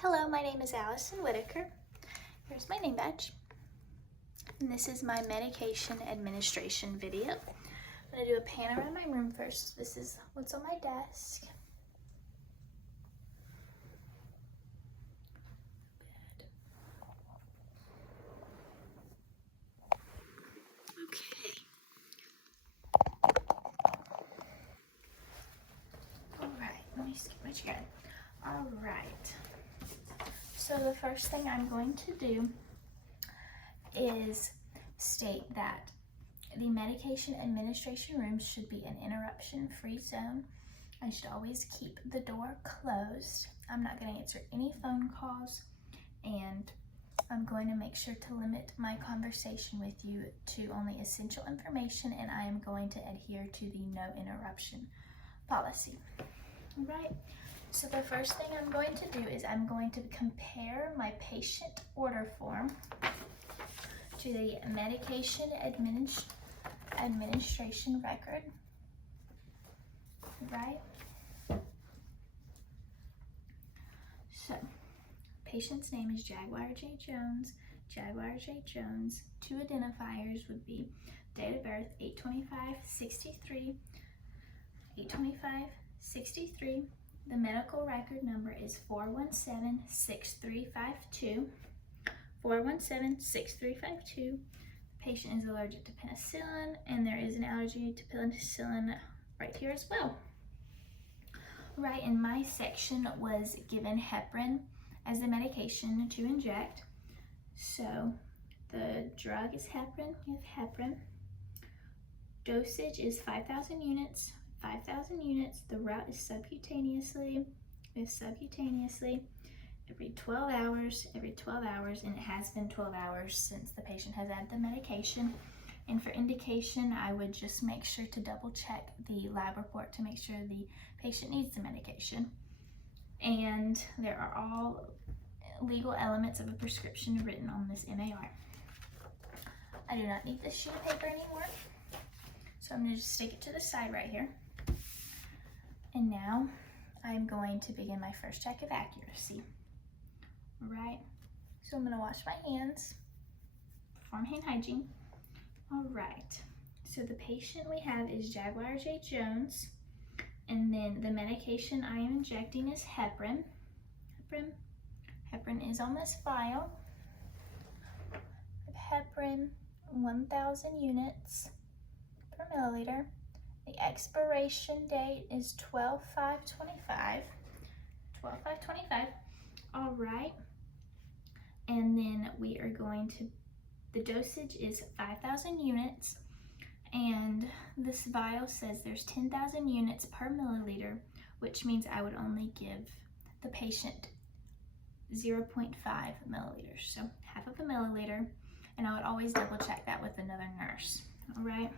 Hello, my name is Allison Whitaker. Here's my name badge. And this is my medication administration video. I'm going to do a pan around my room first. This is what's on my desk. Okay. Alright, let me skip my chair. Alright. So the first thing I'm going to do is state that the medication administration room should be an interruption-free zone. I should always keep the door closed. I'm not going to answer any phone calls, and I'm going to make sure to limit my conversation with you to only essential information, and I am going to adhere to the no interruption policy. All right. So the first thing I'm going to do is I'm going to compare my patient order form to the medication administration record, right? So, patient's name is Jaguar J. Jones. Jaguar J. Jones. Two identifiers would be date of birth 8/25/63, 8/25/63. The medical record number is 417-6352. 417-6352. Patient is allergic to penicillin, and there is an allergy to penicillin right here as well. Right, in my section was given heparin as the medication to inject. So the drug is heparin. You have heparin. Dosage is 5,000 units. 5,000 units. The route is subcutaneously. We have subcutaneously every 12 hours, and it has been 12 hours since the patient has had the medication. And for indication, I would just make sure to double check the lab report to make sure the patient needs the medication. And there are all legal elements of a prescription written on this MAR. I do not need this sheet of paper anymore, so I'm going to just stick it to the side right here. And now I'm going to begin my first check of accuracy. All right, so I'm going to wash my hands, perform hand hygiene. All right, so the patient we have is Jaguar J. Jones, and then the medication I am injecting is heparin. Heparin is on this vial. Heparin, 1,000 units per milliliter. The expiration date is 12/5/25. 12/5/25. All right. And then we are going to, the dosage is 5,000 units, and this vial says there's 10,000 units per milliliter, which means I would only give the patient 0.5 milliliters, so half of a milliliter, and I would always double check that with another nurse. All right.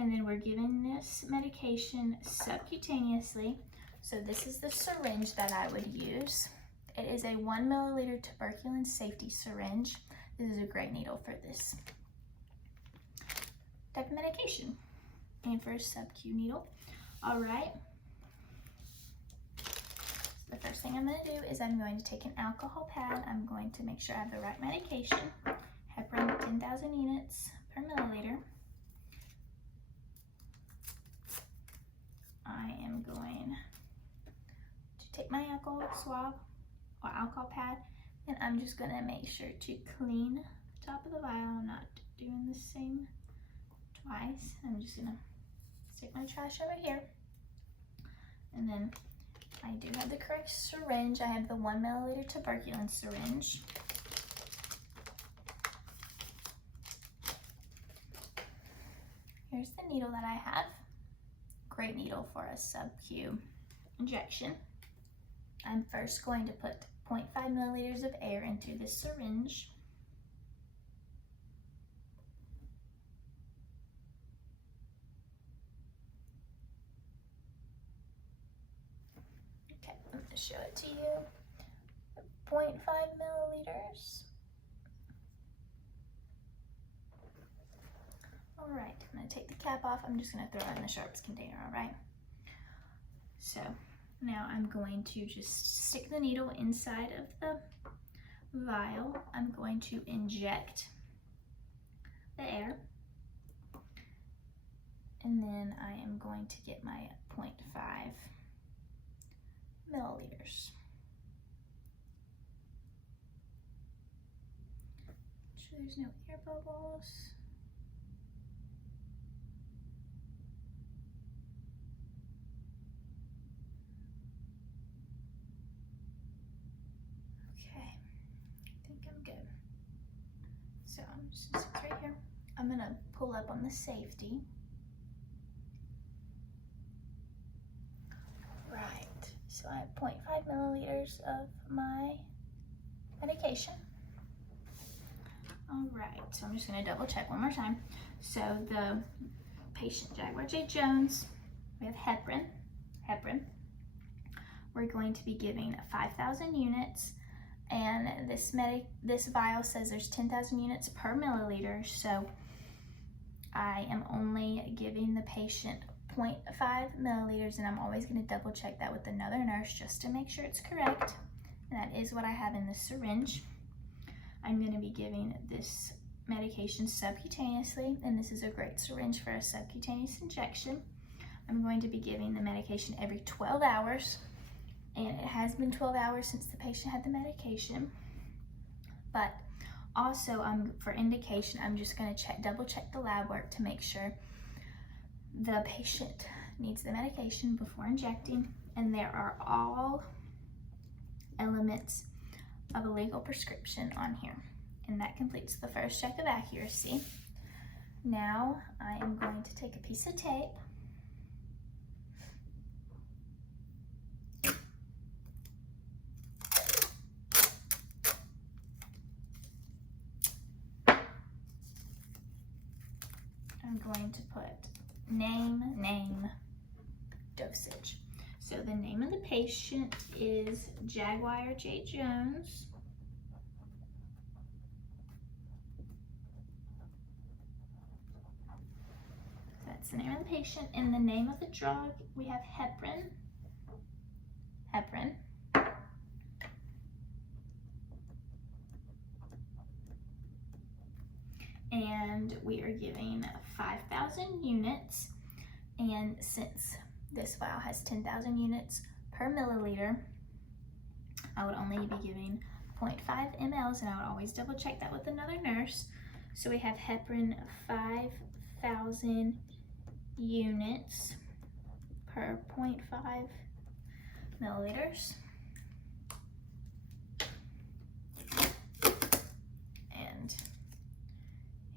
And then we're giving this medication subcutaneously. So this is the syringe that I would use. It is a 1 milliliter tuberculin safety syringe. This is a great needle for this type of medication and for a sub-Q needle. All right. So the first thing I'm going to do is I'm going to take an alcohol pad. I'm going to make sure I have the right medication. Heparin, 10,000 units per milliliter. I am going to take my alcohol swab or alcohol pad, and I'm just going to make sure to clean the top of the vial. I'm not doing the same twice. I'm just going to stick my trash over here. And then I do have the correct syringe. I have the 1 milliliter tuberculin syringe. Here's the needle that I have. Great needle for a sub-Q injection. I'm first going to put 0.5 milliliters of air into this syringe. Okay, I'm going to show it to you. 0.5 milliliters. All right, I'm going to take the cap off. I'm just going to throw it in the sharps container, all right? So Now I'm going to just stick the needle inside of the vial. I'm going to inject the air. And then I am going to get my 0.5 milliliters. Make sure there's no air bubbles. Okay, I think I'm good. So I'm just gonna stick right here. I'm gonna pull up on the safety. Right, so I have 0.5 milliliters of my medication. All right, so I'm just gonna double check one more time. So the patient Jaguar J. Jones, we have heparin. We're going to be giving 5,000 units, and this vial says there's 10,000 units per milliliter, so I am only giving the patient 0.5 milliliters, and I'm always going to double check that with another nurse just to make sure it's correct. And that is what I have in the syringe. I'm going to be giving this medication subcutaneously, and this is a great syringe for a subcutaneous injection. I'm going to be giving the medication every 12 hours, and it has been 12 hours since the patient had the medication. But also, for indication, I'm just going to double check the lab work to make sure the patient needs the medication before injecting, and there are all elements of a legal prescription on here. And that completes the first check of accuracy. Now I am going to take a piece of tape I'm going to put name, dosage. So the name of the patient is Jaguar J. Jones. That's the name of the patient. And the name of the drug, we have heparin. And we are giving 5,000 units. And since this vial has 10,000 units per milliliter, I would only be giving 0.5 mLs, and I would always double check that with another nurse. So we have heparin 5,000 units per 0.5 milliliters. And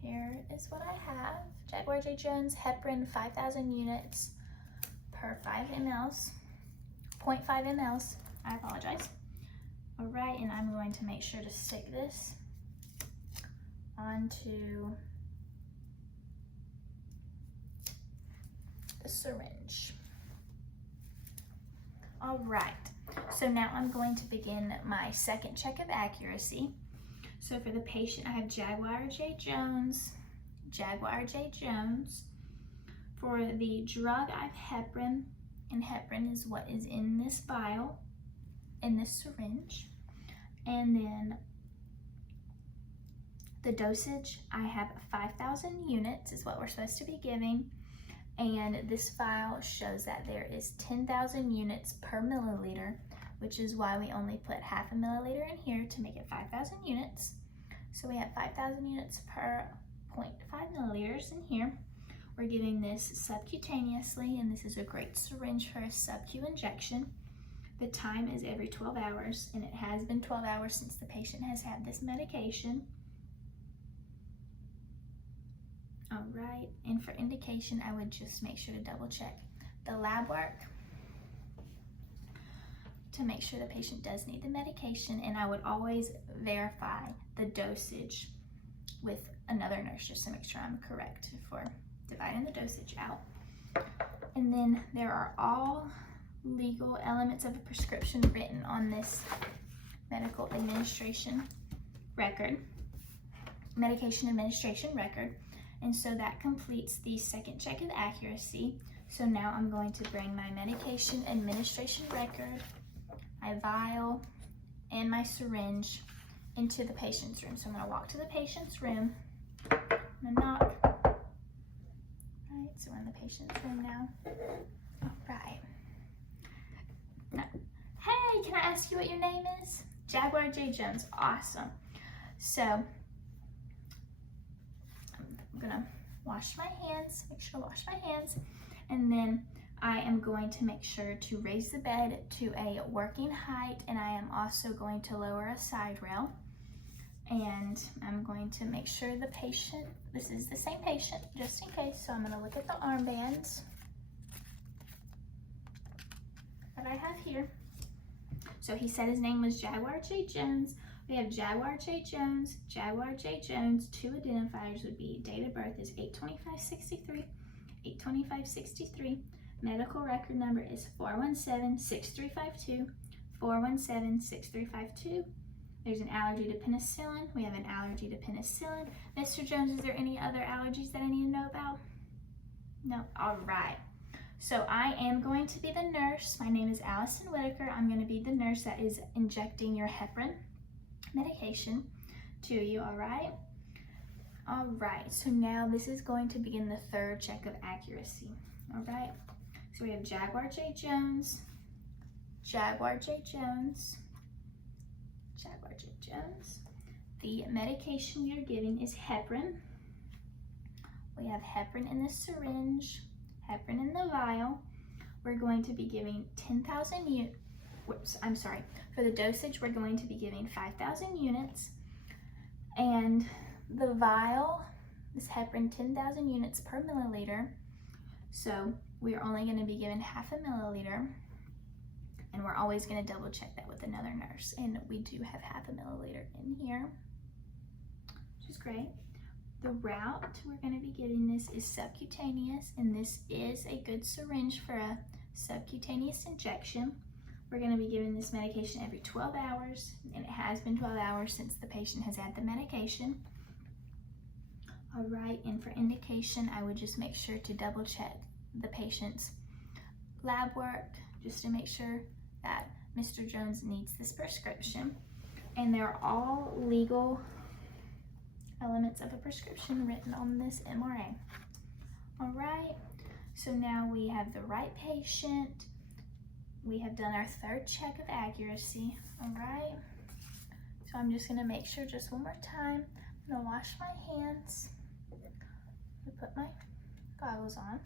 here is what I have. Jaguar J. Jones heparin 5,000 units per 5 mLs, 0.5 mLs, I apologize. All right, and I'm going to make sure to stick this onto the syringe. All right, so now I'm going to begin my second check of accuracy. So for the patient, I have Jaguar J. Jones. For the drug, I have heparin, and heparin is what is in this vial, in this syringe. And then the dosage, I have 5,000 units is what we're supposed to be giving. And this vial shows that there is 10,000 units per milliliter, which is why we only put half a milliliter in here to make it 5,000 units. So we have 5,000 units per 0.5 milliliters in here. We're giving this subcutaneously, and this is a great syringe for a sub-Q injection. The time is every 12 hours, and it has been 12 hours since the patient has had this medication. All right, and for indication, I would just make sure to double check the lab work to make sure the patient does need the medication, and I would always verify the dosage with another nurse just to make sure I'm correct for dividing the dosage out. And then there are all legal elements of a prescription written on this medical administration record, medication administration record. And so that completes the second check of accuracy. So now I'm going to bring my medication administration record, my vial, and my syringe into the patient's room. So I'm going to walk to the patient's room. I'm going to knock. Right, so we're in the patient's room now. All right. Now, hey, can I ask you what your name is? Jaguar J. Jones. Awesome. So I'm going to wash my hands, make sure to wash my hands, and then I am going to make sure to raise the bed to a working height, and I am also going to lower a side rail. And I'm going to make sure the patient, this is the same patient, just in case, so I'm going to look at the armbands that I have here. So he said his name was Jaguar J. Jones. We have Jaguar J. Jones, Jaguar J. Jones. Two identifiers would be date of birth is 8/25/63, 8/25/63. Medical record number is 417-6352, 417-6352. There's an allergy to penicillin. We have an allergy to penicillin. Mr. Jones, is there any other allergies that I need to know about? No? All right. So I am going to be the nurse. My name is Allison Whitaker. I'm going to be the nurse that is injecting your heparin medication to you, all right? All right, so now this is going to begin the third check of accuracy, all right? So we have Jaguar J. Jones, Jaguar J. Jones, Jaguar J. Jones. The medication we are giving is heparin. We have heparin in the syringe, heparin in the vial. We're going to be giving 10,000 units. For the dosage, we're going to be giving 5,000 units. And the vial, this heparin, 10,000 units per milliliter. So we're only going to be given half a milliliter. And we're always going to double check that with another nurse. And we do have half a milliliter in here, which is great. The route we're going to be giving this is subcutaneous, and this is a good syringe for a subcutaneous injection. We're going to be giving this medication every 12 hours, and it has been 12 hours since the patient has had the medication. All right, and for indication, I would just make sure to double check the patient's lab work just to make sure that Mr. Jones needs this prescription. And they're all legal elements of a prescription written on this MRA. All right, so now we have the right patient. We have done our third check of accuracy, all right? So I'm just gonna make sure just one more time. I'm gonna wash my hands. I put my goggles on.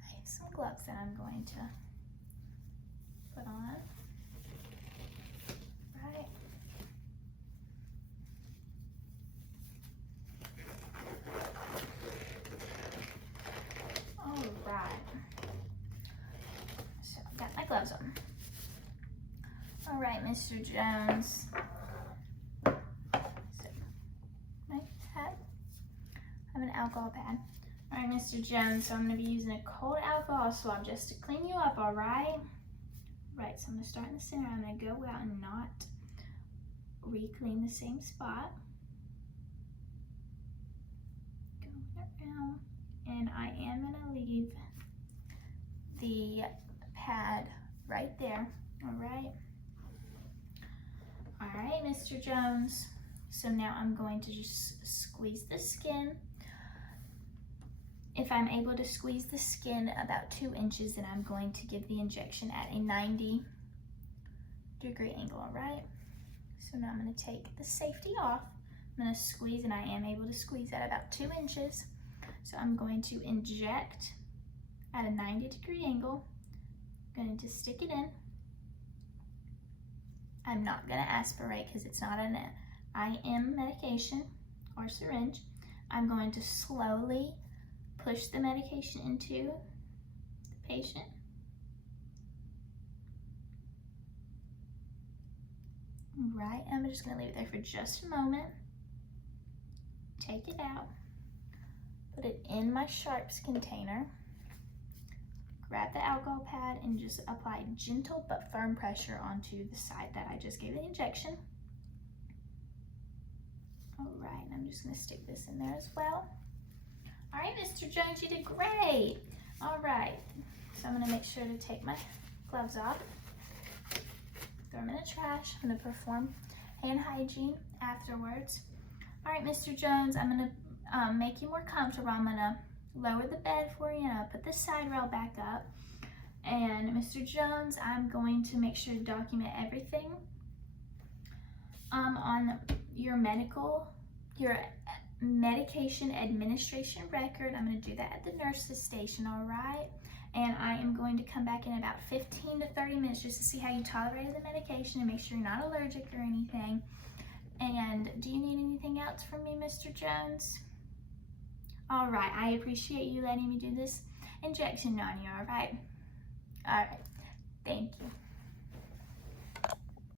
I have some gloves that I'm going to put on, right? All right. So I got my gloves on. All right, Mr. Jones. So, my pad. I have an alcohol pad. All right, Mr. Jones, so I'm going to be using a cold alcohol swab just to clean you up, all right? Right, so I'm going to start in the center. I'm going to go out and not re-clean the same spot. Going around. And I am going to leave the pad right there, all right? All right, Mr. Jones. So now I'm going to just squeeze the skin. If I'm able to squeeze the skin about 2 inches, then I'm going to give the injection at a 90-degree angle, all right? So now I'm going to take the safety off. I'm going to squeeze, and I am able to squeeze at about 2 inches. So I'm going to inject at a 90-degree angle. I'm going to stick it in. I'm not going to aspirate because it's not an IM medication or syringe. I'm going to slowly push the medication into the patient. Right, I'm just going to leave it there for just a moment. Take it out. Put it in my sharps container. Grab the alcohol pad and just apply gentle but firm pressure onto the site that I just gave the injection. All right, and I'm just going to stick this in there as well. All right, Mr. Jones, you did great. All right, so I'm gonna make sure to take my gloves off, throw them in the trash. I'm gonna perform hand hygiene afterwards. All right, Mr. Jones, I'm gonna make you more comfortable. I'm gonna lower the bed for you and I'll put the side rail back up. And Mr. Jones, I'm going to make sure to document everything on your medication administration record. I'm going to do that at the nurse's station, all right? And I am going to come back in about 15 to 30 minutes just to see how you tolerated the medication and make sure you're not allergic or anything. And do you need anything else from me, Mr. Jones? All right, I appreciate you letting me do this injection on you, all right? All right, thank you.